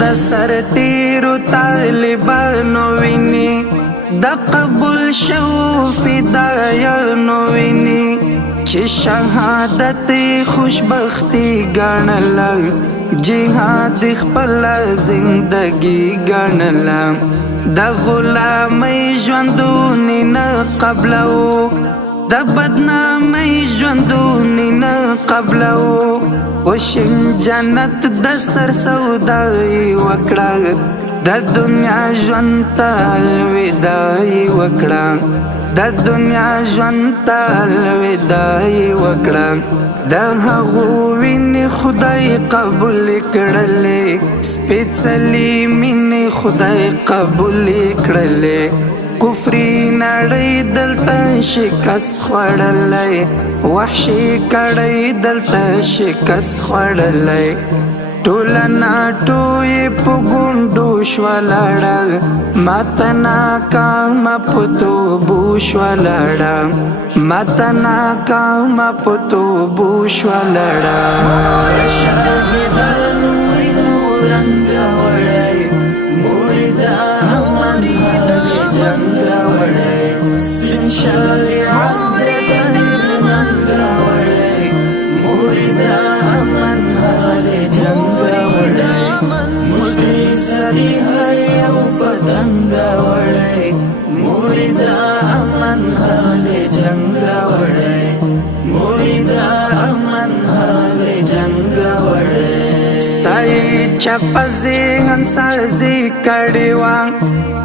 د سرتیرو طالبانو ویني د قبول شو فدایانو ویني چې شهادت خوشبختی ګڼله جهاد خپل زندگی ګڼله د غلامۍ ژوندونې نه قبلو د بدنامۍ ژوندونې نه قبلو وشین جنت د سر سودای وکړه د دنیا ژوند ته الوداعي وکړه د دنیا ژوند ته الوداعي وکړه د هغو وینې خدای قبول کړلې سپېڅلې مینې خدای قبول کړلې کفري نړۍ دلته شکست خوړلی وحشي کړۍ دلته شکست خوړلی ټوله ناټویې په ګونډو شوه لاړه ماته ناکامه په توبو شوه لاړه ماته ناکامه په توبو شوه لاړه شاهدانو وینو رنګ راوړی مریده مرید جنګ راوړی سپین شریعت رنګ راوړی مریده امن حال جنګ راوړی مشتری سری هر یو پتنګ راوړی مریده امن حال جنګ راوړی مریده امن حال جنګ راوړی ستای چپزی هنسازی کړي وان